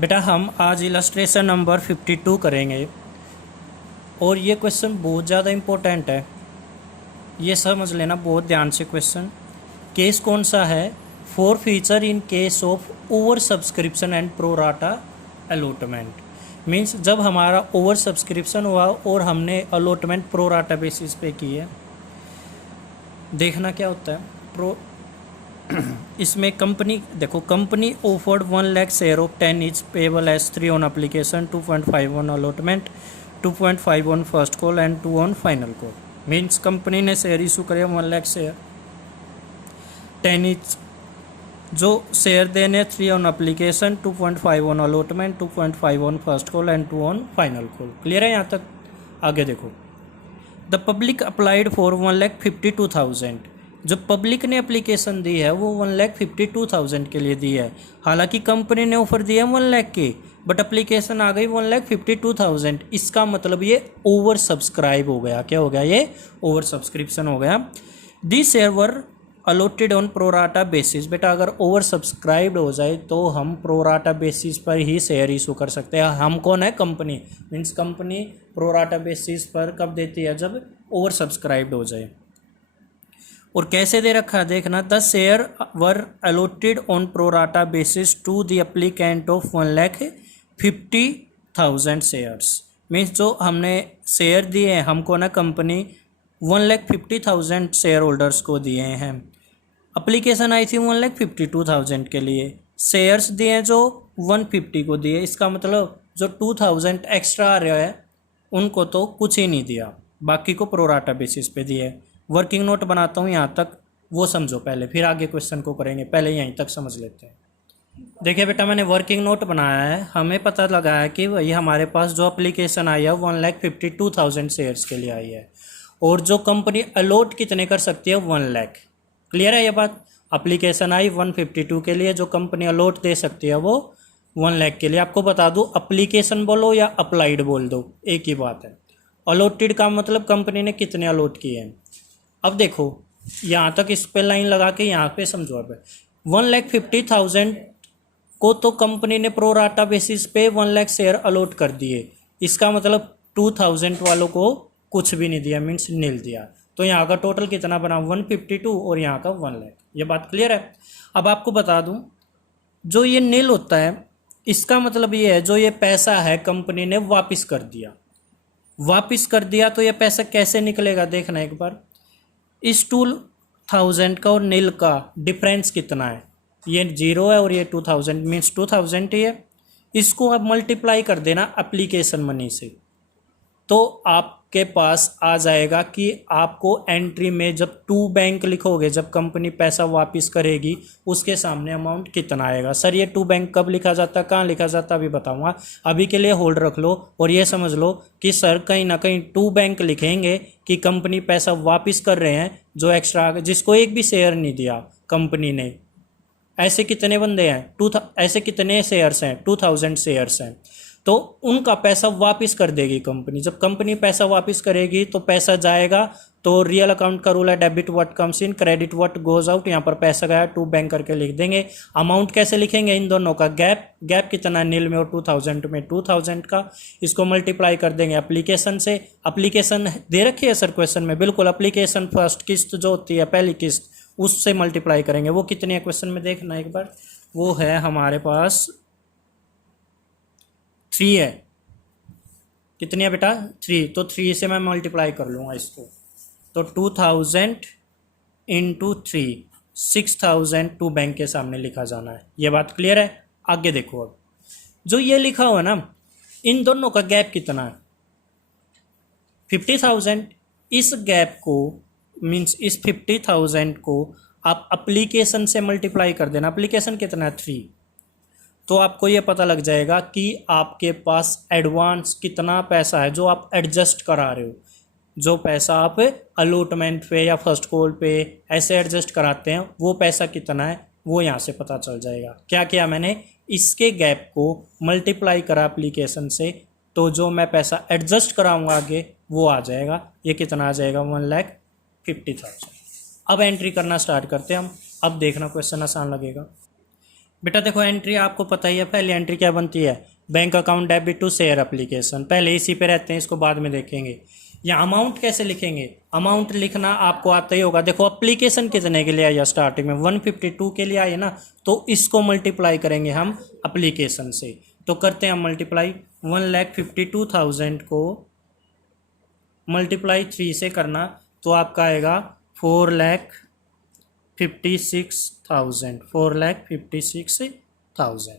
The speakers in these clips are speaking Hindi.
बेटा हम आज इलस्ट्रेशन नंबर 52 करेंगे और ये क्वेश्चन बहुत ज़्यादा इम्पोर्टेंट है। ये समझ लेना बहुत ध्यान से। क्वेश्चन केस कौन सा है? Four feature in case of over subscription and pro rata allotment. Means जब हमारा ओवर सब्सक्रिप्शन हुआ और हमने अलॉटमेंट प्रोराटा बेसिस पे की है। देखना क्या होता है प्रो इसमें कंपनी देखो, company offered 1 lakh share of 10 is payable as 3 on application, 2.5 on allotment, 2.5 on first call and 2 on final call. Means company ने शेयर इशू करे 1 लाख शेयर, 10 इज जो शेयर देने 3 on application, 2.5 on allotment, 2.5 on first call and 2 on final call. Clear है यहाँ तक? आगे देखो, द पब्लिक अप्लाइड फॉर 1,52,000। जो पब्लिक ने एप्लीकेशन दी है वो 1,52,000 के लिए दी है। हालांकि कंपनी ने ऑफर दिया 1 लाख की, बट एप्लीकेशन आ गई 1,52,000। इसका मतलब ये ओवर सब्सक्राइब हो गया। क्या हो गया? ये ओवर सब्सक्रिप्शन हो गया। The share were allotted on pro rata बेसिस। बेटा अगर ओवर सब्सक्राइब्ड हो जाए तो हम प्रोराटा बेसिस पर ही शेयर इशू कर सकते हैं। हम कौन है? Company. Means company pro rata basis पर कब देती है? जब ओवर सब्सक्राइब्ड हो जाए। और कैसे दे रखा है देखना, the share were allotted on pro rata basis to the applicant of 1,50,000 shares. Means जो हमने शेयर दिए हैं, हमको ना कंपनी 1,50,000 शेयर होल्डर्स को दिए हैं। एप्लीकेशन आई थी 1,52,000 के लिए, शेयर्स दिए जो 150 को दिए। इसका मतलब जो 2,000 एक्स्ट्रा आ रहा है उनको तो कुछ ही नहीं दिया, बाकी को प्रोराटा बेसिस पे दिए। वर्किंग नोट बनाता हूँ यहाँ तक, वो समझो पहले, फिर आगे क्वेश्चन को करेंगे। पहले यहीं तक समझ लेते हैं। देखिए बेटा, मैंने वर्किंग नोट बनाया है। हमें पता लगा है कि वही हमारे पास जो एप्लीकेशन आई है 1,52,000 शेयर्स के लिए आई है, और जो कंपनी अलॉट कितने कर सकती है? 1 लाख। क्लियर है ये बात? एप्लीकेशन आई 152 के लिए, जो कंपनी अलॉट दे सकती है वो 1 लाख के लिए। आपको बता दूँ, एप्लीकेशन बोलो या अप्लाइड बोल दो, एक ही बात है। अलॉटेड का मतलब कंपनी ने कितने अलॉट किए हैं। अब देखो यहाँ तक, इस पे लाइन लगा के यहाँ पे समझो। अब 1,50,000 को तो कंपनी ने प्रोराटा बेसिस पे 1 लाख शेयर अलॉट कर दिए। इसका मतलब 2,000 वालों को कुछ भी नहीं दिया, मीन्स नील दिया। तो यहाँ का टोटल कितना बना? 152 और यहाँ का 1 लाख। ये बात क्लियर है? अब आपको बता दूँ, जो ये नील होता है इसका मतलब ये है जो ये पैसा है कंपनी ने वापस कर दिया। वापस कर दिया तो ये पैसा कैसे निकलेगा देखना एक बार। इस 2,000 का और नील का डिफरेंस कितना है? ये 0 है और ये 2,000, मीन्स 2,000 ही है। इसको आप मल्टीप्लाई कर देना एप्लीकेशन मनी से, तो आपके पास आ जाएगा कि आपको एंट्री में जब टू बैंक लिखोगे, जब कंपनी पैसा वापस करेगी, उसके सामने अमाउंट कितना आएगा। सर ये टू बैंक कब लिखा जाता है, कहाँ लिखा जाता है, अभी बताऊंगा। अभी के लिए होल्ड रख लो और ये समझ लो कि सर कहीं ना कहीं टू बैंक लिखेंगे कि कंपनी पैसा वापस कर रहे हैं जो एक्स्ट्रा, जिसको एक भी शेयर नहीं दिया कंपनी ने। ऐसे कितने बंदे हैं? ऐसे कितने शेयर्स हैं? 2,000 शेयर्स हैं। तो उनका पैसा वापस कर देगी कंपनी। जब कंपनी पैसा वापस करेगी तो पैसा जाएगा, तो रियल अकाउंट का रूल है debit what comes in, credit what goes out. यहाँ पर पैसा गया, टू बैंक करके लिख देंगे। अमाउंट कैसे लिखेंगे? इन दोनों का गैप कितना? नील में और 2,000 में 2,000 का, इसको मल्टीप्लाई कर देंगे एप्लीकेशन से। एप्लीकेशन दे रखी है सर क्वेश्चन में, बिल्कुल। एप्लीकेशन फर्स्ट किस्त जो होती है, पहली किस्त, उससे मल्टीप्लाई करेंगे। वो कितनी है क्वेश्चन में देखना एक बार। वो है हमारे पास 3 है। कितनी है बेटा? 3। तो 3 से मैं मल्टीप्लाई कर लूँगा इसको, तो 2,000 इंटू 3, 6,000 टू बैंक के सामने लिखा जाना है। ये बात क्लियर है? आगे देखो, अब जो ये लिखा हुआ है ना, इन दोनों का गैप कितना है? 50,000। इस गैप को, मीन्स इस 50,000 को आप एप्लीकेशन से मल्टीप्लाई कर देना। एप्लीकेशन कितना है? 3। तो आपको ये पता लग जाएगा कि आपके पास एडवांस कितना पैसा है जो आप एडजस्ट करा रहे हो। जो पैसा आप अलॉटमेंट पे या फर्स्ट कॉल पे ऐसे एडजस्ट कराते हैं, वो पैसा कितना है वो यहाँ से पता चल जाएगा। क्या किया मैंने? इसके गैप को मल्टीप्लाई करा एप्लीकेशन से, तो जो मैं पैसा एडजस्ट कराऊंगा आगे वो आ जाएगा। ये कितना आ जाएगा? 1,50,000। अब एंट्री करना स्टार्ट करते हैं हम। अब देखना क्वेश्चन आसान लगेगा। बेटा देखो एंट्री आपको पता ही है, पहली एंट्री क्या बनती है, bank account debit to share application, पहले इसी पे रहते हैं, इसको बाद में देखेंगे। या अमाउंट कैसे लिखेंगे, अमाउंट लिखना आपको आता ही होगा। देखो एप्लीकेशन कितने के लिए आई है, स्टार्टिंग में 152 के लिए आई है ना, तो इसको मल्टीप्लाई करेंगे हम एप्लीकेशन से। तो करते हैं हम मल्टीप्लाई, 1,52,000 को मल्टीप्लाई 3 से करना तो आपका आएगा 4,56,000।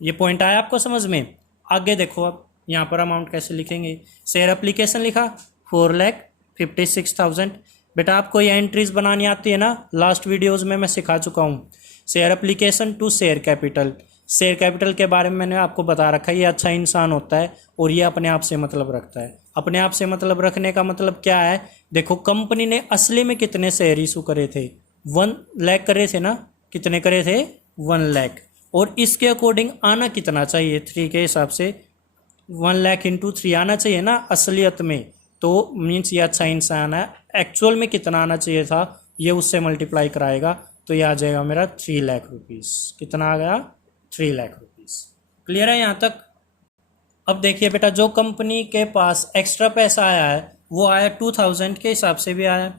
ये पॉइंट आया आपको समझ में। आगे देखो अब यहाँ पर अमाउंट कैसे लिखेंगे, शेयर एप्लीकेशन लिखा 4,56,000। बेटा आपको ये एंट्रीज बनानी आती है ना, लास्ट वीडियोस में मैं सिखा चुका हूँ। Share application to share capital, share capital के बारे में मैंने आपको बता रखा है, ये अच्छा इंसान होता है और ये अपने आप से मतलब रखता है। अपने आप से मतलब रखने का मतलब क्या है, देखो कंपनी ने असली में कितने शेयर इशू करे थे, 1 लाख करे थे ना, कितने करे थे 1 लाख, और इसके अकॉर्डिंग आना कितना चाहिए 3 के हिसाब से, 1 लाख इंटू 3 आना चाहिए ना असलियत में। तो मीन्स ये अच्छा इंसान है, एक्चुअल में कितना आना चाहिए था ये उससे मल्टीप्लाई कराएगा, तो ये आ जाएगा मेरा 3 लाख रुपीज़। कितना आ गया, 3 लाख रुपीज़। क्लियर है यहाँ तक। अब देखिए बेटा, जो कंपनी के पास एक्स्ट्रा पैसा आया है वो आया 2000 के हिसाब से भी आया,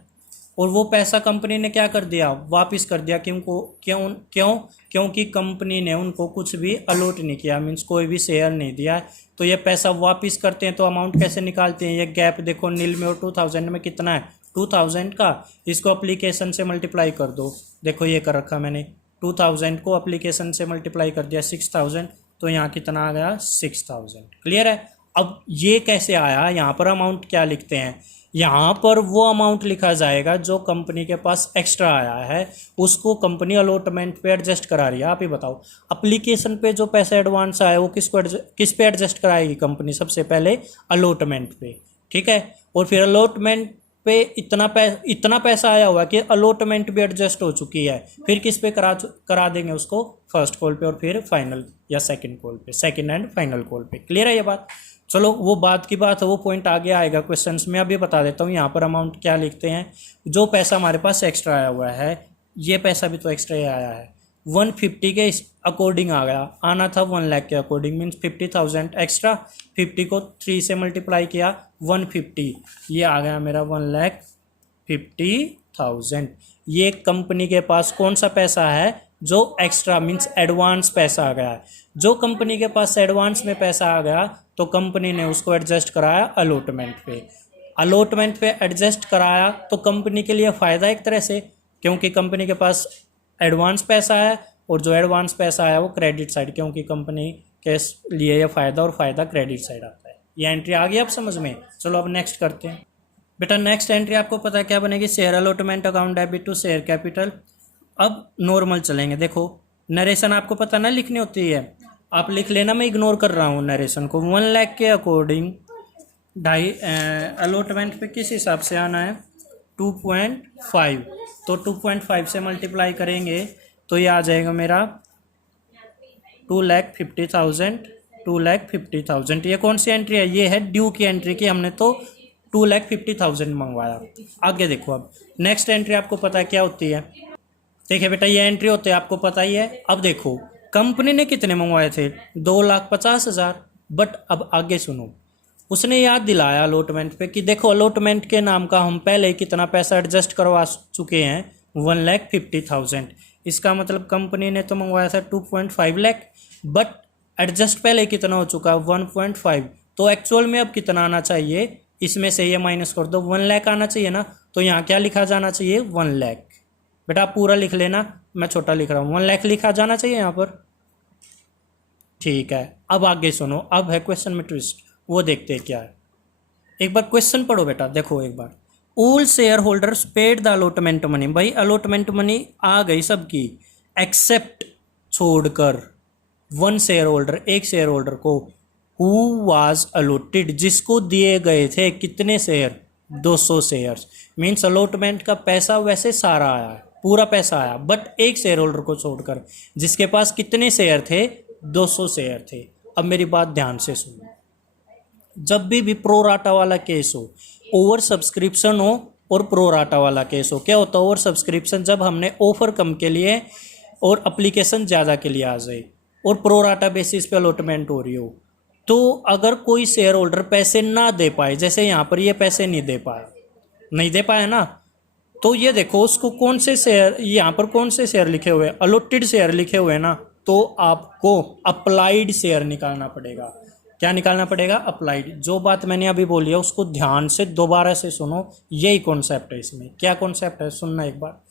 और वो पैसा कंपनी ने क्या कर दिया, वापस कर दिया। क्योंकि कंपनी ने उनको कुछ भी अलॉट नहीं किया, मीन्स कोई भी शेयर नहीं दिया। तो ये पैसा वापस करते हैं तो अमाउंट कैसे निकालते हैं, ये गैप देखो नील में और 2000 में कितना है 2000 का, इसको एप्लीकेशन से मल्टीप्लाई कर दो। देखो ये कर रखा मैंने, 2000 को एप्लीकेशन से मल्टीप्लाई कर दिया 6000, तो यहाँ कितना आ गया 6000। क्लियर है। अब ये कैसे आया, यहाँ पर अमाउंट क्या लिखते हैं, यहाँ पर वो अमाउंट लिखा जाएगा जो कंपनी के पास एक्स्ट्रा आया है, उसको कंपनी अलॉटमेंट पे एडजस्ट करा रही है। आप ही बताओ, एप्लीकेशन पे जो पैसा एडवांस आया वो किस पे एडजस्ट कराएगी कंपनी, सबसे पहले अलॉटमेंट पे, ठीक है। और फिर अलॉटमेंट पे इतना पैसा आया हुआ कि अलॉटमेंट भी एडजस्ट हो चुकी है, फिर किस पे करा देंगे उसको, फर्स्ट कॉल पे और फिर फाइनल या सेकंड कॉल पे, सेकंड एंड फाइनल कॉल पे। क्लियर है ये बात। चलो वो बात की बात है, वो पॉइंट आगे आएगा क्वेश्चंस में, अभी बता देता हूँ। यहाँ पर अमाउंट क्या लिखते हैं, जो पैसा हमारे पास एक्स्ट्रा आया हुआ है, ये पैसा भी तो एक्स्ट्रा ही आया है, 150 के अकॉर्डिंग आ गया, आना था 1 लाख के अकॉर्डिंग, मीन्स 50,000 एक्स्ट्रा, 50 को 3 से मल्टीप्लाई किया 150, ये आ गया मेरा 1,50,000। ये कंपनी के पास कौन सा पैसा है, जो एक्स्ट्रा मीन्स एडवांस पैसा आ गया है। जो कंपनी के पास एडवांस में पैसा आ गया तो कंपनी ने उसको एडजस्ट कराया अलॉटमेंट पे। अलॉटमेंट पे एडजस्ट कराया तो कंपनी के लिए फ़ायदा एक तरह से, क्योंकि कंपनी के पास एडवांस पैसा है और जो एडवांस पैसा आया वो क्रेडिट साइड, क्योंकि कंपनी के लिए ये फ़ायदा और फ़ायदा क्रेडिट साइड आता है। ये एंट्री आ गई अब समझ में। चलो अब नेक्स्ट करते हैं। बेटा नेक्स्ट एंट्री आपको पता है क्या बनेगी, share allotment account debit to share capital. अब नॉर्मल चलेंगे। देखो नरेशन आपको पता ना लिखनी होती है, आप लिख लेना, मैं इग्नोर कर रहा हूँ नरेशन को। 1 लाख के अकॉर्डिंग अलॉटमेंट पे किस हिसाब से आना है 2.5, तो 2.5 से मल्टीप्लाई करेंगे तो ये आ जाएगा मेरा 2,50,000। ये कौन सी एंट्री है, ये है ड्यू की एंट्री की, हमने तो 2,50,000 मंगवाया। आगे देखो अब नेक्स्ट एंट्री आपको पता है क्या होती है। देखिए बेटा ये एंट्री होते हैं आपको पता ही है। अब देखो कंपनी ने कितने मंगवाए थे 2,50,000, बट अब आगे सुनो, उसने याद दिलाया अलॉटमेंट पे कि देखो अलॉटमेंट के नाम का हम पहले कितना पैसा एडजस्ट करवा चुके हैं 1,50,000। इसका मतलब कंपनी ने तो मंगवाया था 2.5 लाख, बट एडजस्ट पहले कितना हो चुका 1.5, तो एक्चुअल में अब कितना आना चाहिए, इसमें से ये माइनस कर दो, 1 लाख आना चाहिए ना, तो यहाँ क्या लिखा जाना चाहिए 1 लाख। बेटा आप पूरा लिख लेना, मैं छोटा लिख रहा हूँ, 1 लाख लिखा जाना चाहिए यहाँ पर, ठीक है। अब आगे सुनो, अब है क्वेश्चन में ट्विस्ट, वो देखते हैं क्या है। एक बार क्वेश्चन पढ़ो बेटा, देखो एक बार, all share holders paid the allotment money. भाई अलॉटमेंट मनी आ गई सबकी, एक्सेप्ट छोड़कर 1 शेयर होल्डर, एक शेयर होल्डर को, हु वाज अलॉटेड, जिसको दिए गए थे कितने शेयर 200 शेयर्स। मीन्स अलॉटमेंट का पैसा वैसे सारा आया है, पूरा पैसा आया, बट एक शेयर होल्डर को छोड़कर जिसके पास कितने शेयर थे 200 शेयर थे। अब मेरी बात ध्यान से सुनो, जब भी प्रोराटा वाला केस हो, ओवर सब्सक्रिप्शन हो और प्रोराटा वाला केस हो, क्या होता है ओवर सब्सक्रिप्शन, जब हमने ऑफर कम के लिए और एप्लीकेशन ज़्यादा के लिए आ जाए और प्रोराटा बेसिस पे अलॉटमेंट हो रही हो, तो अगर कोई शेयर होल्डर पैसे ना दे पाए, जैसे यहाँ पर ये पैसे नहीं दे पाया ना, तो ये देखो उसको कौन से शेयर, यहाँ पर कौन से शेयर लिखे हुए हैं, अलॉटेड शेयर लिखे हुए हैं ना, तो आपको अप्लाइड शेयर निकालना पड़ेगा। क्या निकालना पड़ेगा? अप्लाइड। जो बात मैंने अभी बोली है उसको ध्यान से दोबारा से सुनो, यही कॉन्सेप्ट है इसमें। क्या कॉन्सेप्ट है सुनना एक बार।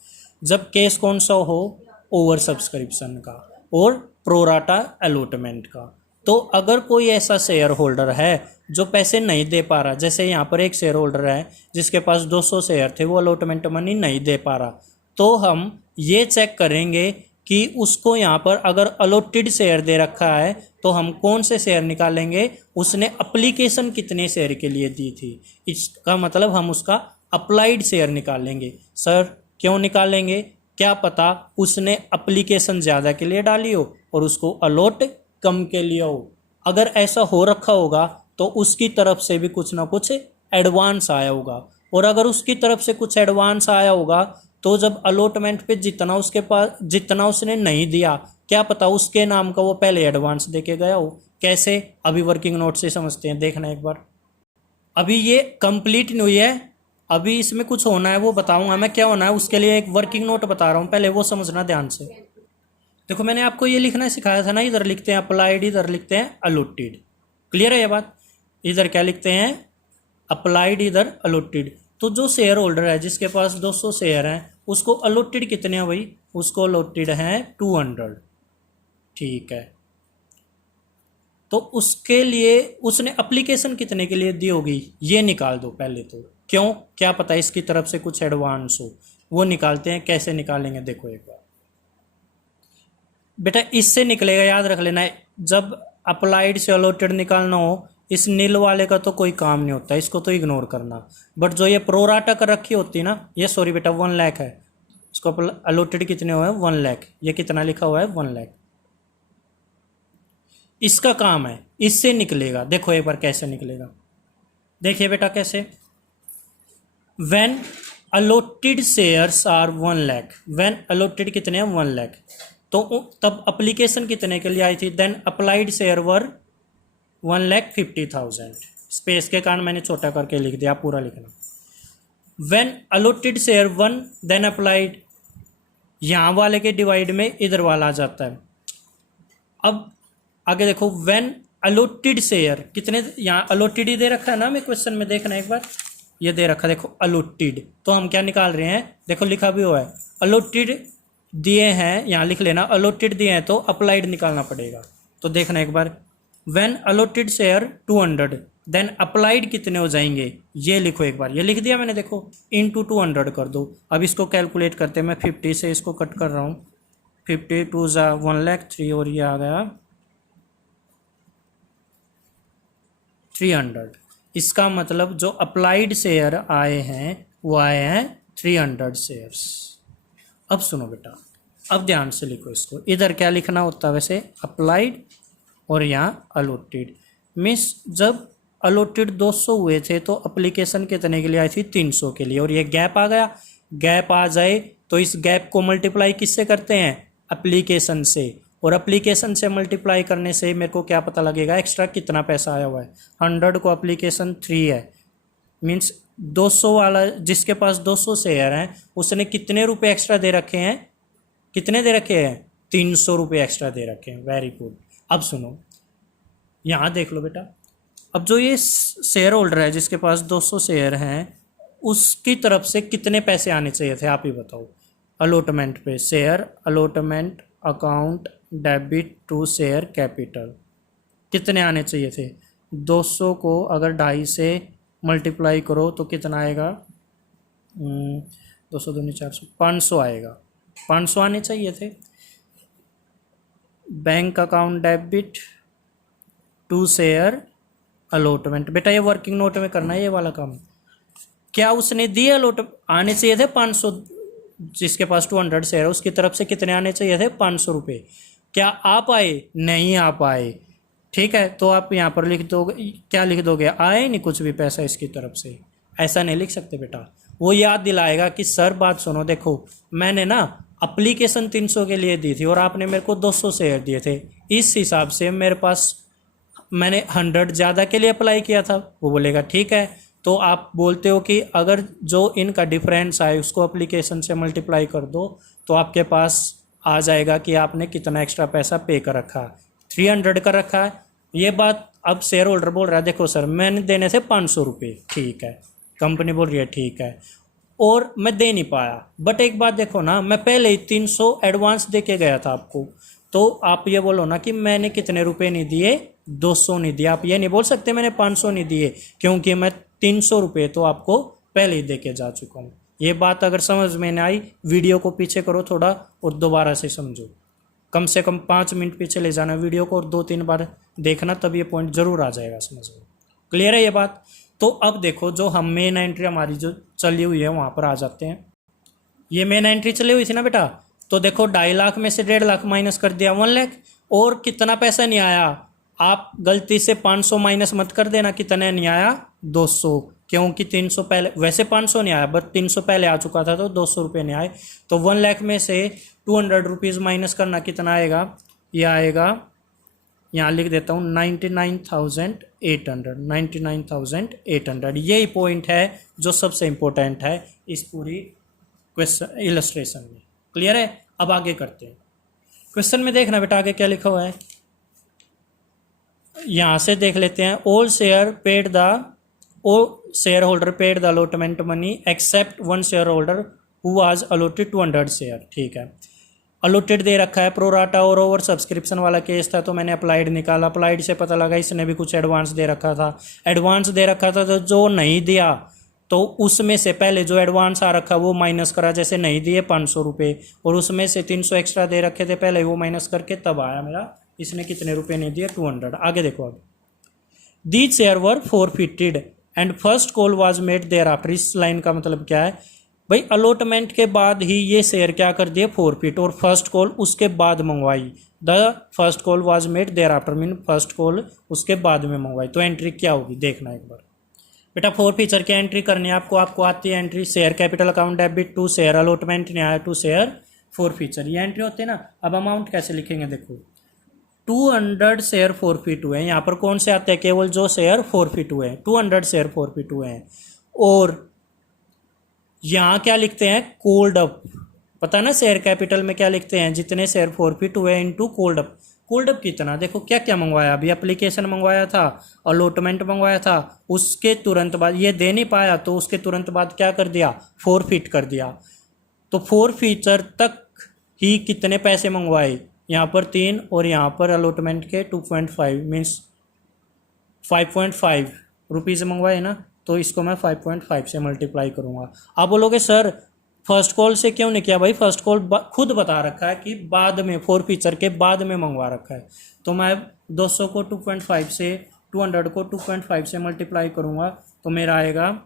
जब केस कौन सा हो, ओवर सब्सक्रिप्शन का और प्रोराटा अलॉटमेंट का, तो अगर कोई ऐसा शेयर होल्डर है जो पैसे नहीं दे पा रहा, जैसे यहाँ पर एक शेयर होल्डर है जिसके पास 200 शेयर थे, वो अलॉटमेंट मनी नहीं दे पा रहा, तो हम ये चेक करेंगे कि उसको यहाँ पर अगर अलॉटेड शेयर दे रखा है तो हम कौन से शेयर निकालेंगे, उसने एप्लीकेशन कितने शेयर के लिए दी थी, इसका मतलब हम उसका अप्लाइड शेयर निकालेंगे। सर क्यों निकालेंगे? क्या पता उसने एप्लीकेशन ज़्यादा के लिए डाली हो और उसको अलॉट कम के लिए हो। अगर ऐसा हो रखा होगा तो उसकी तरफ से भी कुछ ना कुछ एडवांस आया होगा, और अगर उसकी तरफ से कुछ एडवांस आया होगा तो जब अलॉटमेंट पे जितना उसके पास, जितना उसने नहीं दिया, क्या पता उसके नाम का वो पहले एडवांस देके गया हो। कैसे? अभी वर्किंग नोट से समझते हैं, देखना एक बार। अभी ये कंप्लीट नहीं हुई है, अभी इसमें कुछ होना है, वो बताऊंगा मैं क्या होना है, उसके लिए एक वर्किंग नोट बता रहा हूँ, पहले वो समझना ध्यान से। देखो मैंने आपको ये लिखना सिखाया था ना, इधर लिखते हैं अप्लाइड, इधर लिखते हैं अलॉटेड। क्लियर है ये बात? इधर क्या लिखते हैं? अप्लाइड, इधर अलॉटेड। तो जो शेयर होल्डर है जिसके पास 200 शेयर हैं, उसको अलॉटेड कितने हैं भाई? उसको अलॉटेड हैं 200। ठीक है, तो उसके लिए उसने एप्लीकेशन कितने के लिए दी होगी, ये निकाल दो पहले तो। क्यों? क्या पता इसकी तरफ से कुछ एडवांस हो, वो निकालते हैं। कैसे निकालेंगे देखो एक बार बेटा, इससे निकलेगा, याद रख लेना है। जब अप्लाइड से अलॉटेड निकालना हो, इस नील वाले का तो कोई काम नहीं होता, इसको तो इग्नोर करना। बट जो ये प्रोराटा कर रखी होती है ना, ये सॉरी बेटा 1 लाख है, इसको अलॉटेड कितने हुए हैं? 1 लाख। ये कितना लिखा हुआ है? 1 लाख। इसका काम है, इससे निकलेगा। देखो एक बार कैसे निकलेगा, देखिए बेटा कैसे। When allotted shares are 1 lakh, when allotted कितने हैं? 1 लाख। तो तब एप्लीकेशन कितने के लिए आई थी? Then applied share were 1,50,000। Space के कारण मैंने छोटा करके लिख दिया, पूरा लिखना। When allotted share 1, then applied, यहाँ वाले के डिवाइड में इधर वाला आ जाता है। अब आगे देखो, व्हेन अलॉटेड शेयर कितने, यहाँ अलॉटेड ही दे रखा है ना हमें क्वेश्चन में, देखना एक बार, ये दे रखा देखो अलॉटेड। तो हम क्या निकाल रहे हैं? देखो लिखा भी हुआ है अलॉटेड दिए हैं, यहाँ लिख लेना अलॉटेड दिए हैं, तो अप्लाइड निकालना पड़ेगा। तो देखना एक बार, when allotted share 200, then applied कितने हो जाएंगे, ये लिखो एक बार। ये लिख दिया मैंने, देखो इनटू 200 कर दो। अब इसको कैलकुलेट करते हैं, मैं 50 से इसको कट कर रहा हूँ। 50 2 जा 1 लाख 3, और ये आ गया 300। इसका मतलब जो अप्लाइड शेयर आए हैं वो आए हैं 300 शेयर्स। अब सुनो बेटा, अब ध्यान से लिखो इसको। इधर क्या लिखना होता है वैसे? अप्लाइड, और यहाँ अलॉटेड। मीन्स जब अलॉटेड 200 हुए थे तो एप्लीकेशन कितने के लिए आई थी? 300 के लिए। और ये गैप आ गया, गैप आ जाए तो इस गैप को मल्टीप्लाई किससे करते हैं? एप्लीकेशन से। और एप्लीकेशन से मल्टीप्लाई करने से मेरे को क्या पता लगेगा एक्स्ट्रा कितना पैसा आया हुआ है। 100 को एप्लीकेशन 3 है, मीन्स 200 वाला जिसके पास 200 शेयर हैं उसने कितने रुपए एक्स्ट्रा दे रखे हैं? कितने दे रखे हैं? 300 रुपये एक्स्ट्रा दे रखे हैं। Very good. अब सुनो, यहाँ देख लो बेटा, अब जो ये शेयर होल्डर है जिसके पास 200 शेयर हैं, उसकी तरफ से कितने पैसे आने चाहिए थे, आप ही बताओ। अलॉटमेंट पे share, allotment account debit to share capital, कितने आने चाहिए थे? 200 को अगर 2.5 से मल्टीप्लाई करो तो कितना आएगा? 200 दूनी 400, 500 आएगा। 500 आने चाहिए थे। Bank account debit to share allotment, बेटा ये वर्किंग नोट में करना है ये वाला काम। क्या उसने दिए अलॉटमेंट? आने चाहिए थे 500, जिसके पास 200 शेयर है उसकी तरफ से कितने आने चाहिए थे? 500 रुपये। क्या आप आए? नहीं आ पाए। ठीक है, तो आप यहाँ पर लिख दोगे, क्या लिख दोगे? आए नहीं कुछ भी पैसा इसकी तरफ से। ऐसा नहीं लिख सकते बेटा, वो याद दिलाएगा कि सर बात सुनो, देखो मैंने ना एप्लीकेशन 300 के लिए दी थी और आपने मेरे को 200 शेयर दिए थे, इस हिसाब से मेरे पास मैंने 100 ज़्यादा के लिए अप्लाई किया था। वो बोलेगा ठीक है, तो आप बोलते हो कि अगर जो इनका डिफरेंस आए उसको एप्लीकेशन से मल्टीप्लाई कर दो तो आपके पास आ जाएगा कि आपने कितना एक्स्ट्रा पैसा पे कर रखा है, 300 का रखा है। ये बात अब शेयर होल्डर बोल रहा है देखो सर मैंने देने थे 500 रुपये, ठीक है, कंपनी बोल रही है ठीक है, और मैं दे नहीं पाया। बट एक बात देखो ना, मैं पहले ही 300 एडवांस दे के गया था आपको, तो आप ये बोलो ना कि मैंने कितने रुपए नहीं दिए, 200 नहीं दिया। आप ये नहीं बोल सकते मैंने 500 नहीं दिए, क्योंकि मैं 300 रुपये तो आपको पहले ही दे के जा चुका हूँ। ये बात अगर समझ में नहीं आई, वीडियो को पीछे करो थोड़ा और दोबारा से समझो, कम से कम 5 मिनट पीछे ले जाना वीडियो को और 2-3 बार देखना, तब ये पॉइंट जरूर आ जाएगा समझ में। क्लियर है ये बात? तो अब देखो जो हम मेन एंट्री हमारी जो चली हुई है वहाँ पर आ जाते हैं। ये मेन एंट्री चली हुई थी ना बेटा, तो देखो 2.5 लाख में से 1.5 लाख माइनस कर दिया 1 लाख, और कितना पैसा नहीं आया, आप गलती से 500 माइनस मत कर देना, कितने नहीं आया 200, क्योंकि 300 पहले, वैसे 500 नहीं आया बट 300 पहले आ चुका था तो 200 रुपये नहीं आए। तो 1 लाख में से 200 रुपीज़ माइनस करना कितना आएगा, ये आएगा, यहाँ लिख देता हूँ 99,800, 99,800। यही पॉइंट है जो सबसे इम्पोर्टेंट है इस पूरी क्वेश्चन इलस्ट्रेशन में। क्लियर है? अब आगे करते हैं। क्वेश्चन में देखना बेटा आगे क्या लिखा हुआ है, यहाँ से देख लेते हैं। All share holder paid the allotment money except 1 share holder who was allotted 200 share. ठीक है, अलॉटेड दे रखा है, प्रोराटा और ओवर सब्सक्रिप्शन वाला केस था तो मैंने अप्लाइड निकाला, अप्लाइड से पता लगा इसने भी कुछ एडवांस दे रखा था, एडवांस दे रखा था तो जो नहीं दिया तो उसमें से पहले जो एडवांस आ रखा वो माइनस करा, जैसे नहीं दिए 500 रुपये और उसमें से 300 एक्स्ट्रा दे रखे थे पहले, वो माइनस करके तब आया मेरा इसने कितने रुपए नहीं दिए 200। आगे देखो, अब these share were forfeited and first call was made thereafter. इस लाइन का मतलब क्या है भाई, अलॉटमेंट के बाद ही ये शेयर क्या कर दिए फॉरफिट, और फर्स्ट कॉल उसके बाद मंगवाई। The first call was made thereafter mean first call उसके बाद में मंगवाई। तो एंट्री क्या होगी देखना एक बार बेटा, फॉरफीचर की एंट्री करनी है आपको आती है entry share capital account debit to share allotment नहीं आया टू शेयर फॉरफीचर, ये एंट्री होती है ना। अब अमाउंट कैसे लिखेंगे देखो, 200 शेयर फॉरफिट हुए हैं, यहाँ पर कौन से आते हैं, केवल जो शेयर फॉरफिट हुए हैं, 200 शेयर फॉरफिट हुए हैं। और यहाँ क्या लिखते हैं, कोल्ड अप, पता ना शेयर कैपिटल में क्या लिखते हैं, जितने शेयर फॉरफिट हुए हैं into cold up. Cold up कितना, देखो क्या क्या मंगवाया, अभी एप्लीकेशन मंगवाया था, अलॉटमेंट मंगवाया था, उसके तुरंत बाद ये दे नहीं पाया तो उसके तुरंत बाद क्या कर दिया, फॉरफिट कर दिया। तो फॉरफीचर तक ही कितने पैसे मंगवाए, यहाँ पर 3 और यहाँ पर अलॉटमेंट के 2.5 मीन्स 5.5 रुपीज़ मंगवाए ना, तो इसको मैं 5.5 से मल्टीप्लाई करूँगा। आप बोलोगे सर फर्स्ट कॉल से क्यों नहीं किया, भाई फर्स्ट कॉल खुद बता रखा है कि बाद में फॉरफीचर के बाद में मंगवा रखा है, तो मैं 200 को 2.5 से 200 को 2.5 से मल्टीप्लाई करूँगा तो मेरा आएगा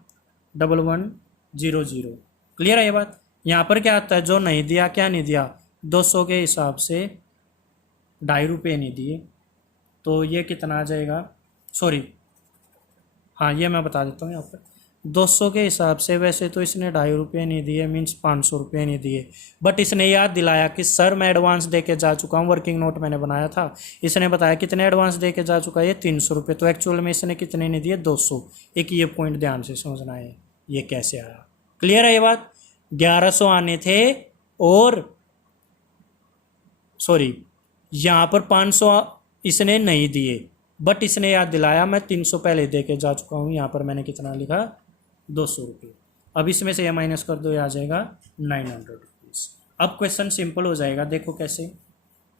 1100। क्लियर है ये बात? यहाँ पर क्या आता है, जो नहीं दिया, क्या नहीं दिया, 200 के हिसाब से 2.5 रुपये नहीं दिए, तो ये कितना आ जाएगा, सॉरी हाँ ये मैं बता देता हूँ यहाँ पर 200 के हिसाब से, वैसे तो इसने 2.5 रुपये नहीं दिए मीन्स 500 रुपये नहीं दिए, बट इसने याद दिलाया कि सर मैं एडवांस दे के जा चुका हूँ, वर्किंग नोट मैंने बनाया था, इसने बताया कितने एडवांस दे के जा चुका है, ये 300 रुपये, तो एक्चुअल में इसने कितने नहीं दिए 200। एक ये पॉइंट ध्यान से समझना है, ये कैसे आया। क्लियर है ये बात? 1100 आने थे और सॉरी यहाँ पर 500 इसने नहीं दिए, बट इसने याद दिलाया मैं 300 पहले दे के जा चुका हूँ, यहाँ पर मैंने कितना लिखा 200 रुपये। अब इसमें से ये माइनस कर दो, ये आ जाएगा 900 रुपीज़। अब क्वेश्चन सिंपल हो जाएगा, देखो कैसे।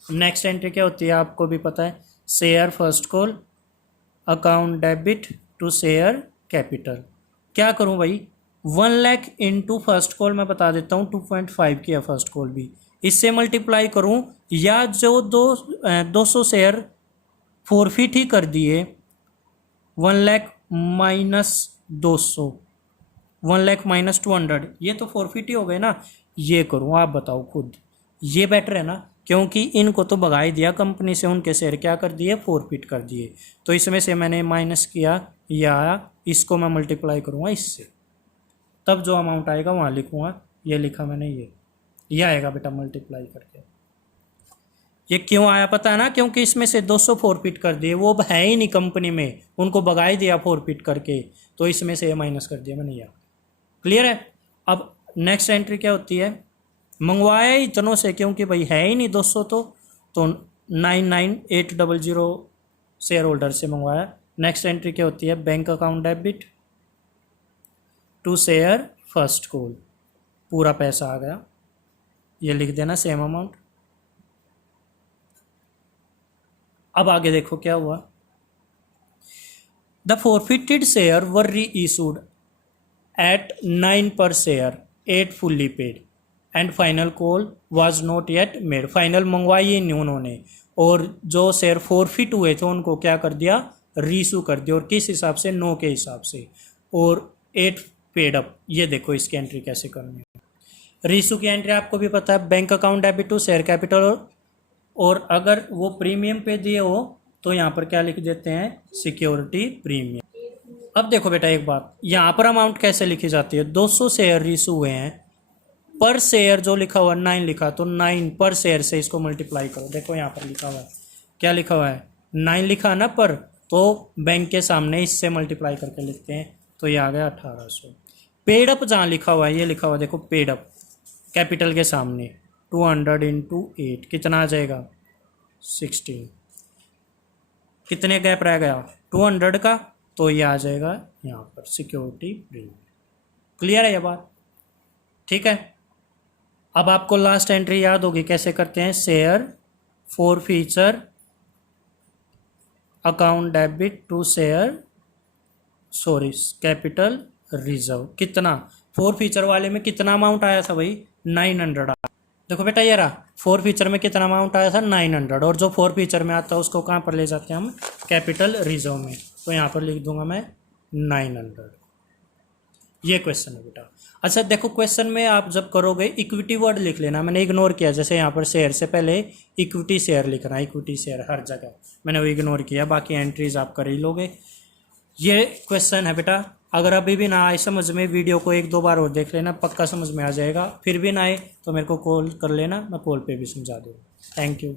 नेक्स्ट एंट्री क्या होती है आपको भी पता है, share first call account debit to share capital. क्या करूँ भाई, 1 लाख इंटू फर्स्ट कॉल मैं बता देता हूँ 2.5 किया फर्स्ट कॉल भी, इससे मल्टीप्लाई करूँ या जो 200 शेयर फॉरफिट ही कर दिए, 1 लाख माइनस 200, 1 लाख माइनस 200, ये तो फॉरफिट ही हो गए ना। ये करूँ, आप बताओ खुद, ये बेटर है ना, क्योंकि इनको तो भगा ही दिया कंपनी से, उनके शेयर क्या कर दिए फॉरफिट कर दिए, तो इसमें से मैंने माइनस किया, ये आया, इसको मैं मल्टीप्लाई करूँगा इससे, तब जो अमाउंट आएगा वहाँ लिखूँगा, ये लिखा मैंने, ये आएगा बेटा मल्टीप्लाई करके। ये क्यों आया पता है ना, क्योंकि इसमें से 200 फॉरफिट कर दिए, वो अब है ही नहीं कंपनी में, उनको भगा ही दिया फॉरफिट करके, तो इसमें से ये माइनस कर दिया मैंने। यहाँ क्लियर है। अब नेक्स्ट एंट्री क्या होती है, मंगवाया ही इतनों से क्योंकि भाई है ही नहीं 200, तो 99800 शेयर होल्डर से मंगवाया। नेक्स्ट एंट्री क्या होती है, bank account debit to share first call, पूरा पैसा आ गया, ये लिख देना सेम अमाउंट। अब आगे देखो क्या हुआ, द फॉरफिटेड शेयर वर री इशूड एट 9 पर share, 8 fully paid and final call was not yet made. Final मंगवाई ही नहीं उन्होंने, और जो शेयर फॉरफिट हुए थे उनको क्या कर दिया, रीशू कर दिया, और किस हिसाब से, 9 के हिसाब से, और 8 पेड अप। ये देखो इसकी एंट्री कैसे करनी है। रीशू की एंट्री आपको भी पता है, bank account debit to share capital, और अगर वो प्रीमियम पे दिए हो तो यहाँ पर क्या लिख देते हैं, सिक्योरिटी प्रीमियम। अब देखो बेटा एक बात, यहाँ पर अमाउंट कैसे लिखी जाती है, 200 शेयर रीशू हुए हैं, पर शेयर जो लिखा हुआ 9 लिखा, तो 9 पर शेयर से इसको मल्टीप्लाई करो। देखो यहाँ पर लिखा हुआ है, क्या लिखा हुआ है, 9 लिखा ना पर, तो बैंक के सामने इससे मल्टीप्लाई करके लिखते हैं, तो ये आ गया 1800। पेड अप जहाँ लिखा हुआ है, ये लिखा हुआ है देखो पेड अप, कैपिटल के सामने 200 इंटू 8 कितना आ जाएगा, 16। कितने गैप रह गया, 200 का, तो ये आ जाएगा यहाँ पर सिक्योरिटी प्रीमियम। क्लियर है ये बात, ठीक है। अब आपको लास्ट एंट्री याद होगी, कैसे करते हैं, share forfeiture account debit to share capital reserve. कितना, फोर फीचर वाले में कितना अमाउंट आया था भाई, 900 आया। देखो बेटा ये रहा, फोर फीचर में कितना अमाउंट आया था, 900, और जो फोर फीचर में आता है उसको कहाँ पर ले जाते हैं हम, कैपिटल रिजर्व में, तो यहाँ पर लिख दूंगा मैं 900। ये क्वेश्चन है बेटा। अच्छा देखो क्वेश्चन में आप जब करोगे इक्विटी वर्ड लिख लेना, मैंने इग्नोर किया, जैसे यहाँ पर शेयर से पहले इक्विटी शेयर लिखना, इक्विटी शेयर हर जगह मैंने वो इग्नोर किया, बाकी एंट्रीज आप कर ही लोगे। ये क्वेश्चन है बेटा, अगर अभी भी ना आए समझ में, वीडियो को 1-2 बार और देख लेना, पक्का समझ में आ जाएगा। फिर भी ना आए तो मेरे को कॉल कर लेना, मैं कॉल पे भी समझा दूँगा। Thank you.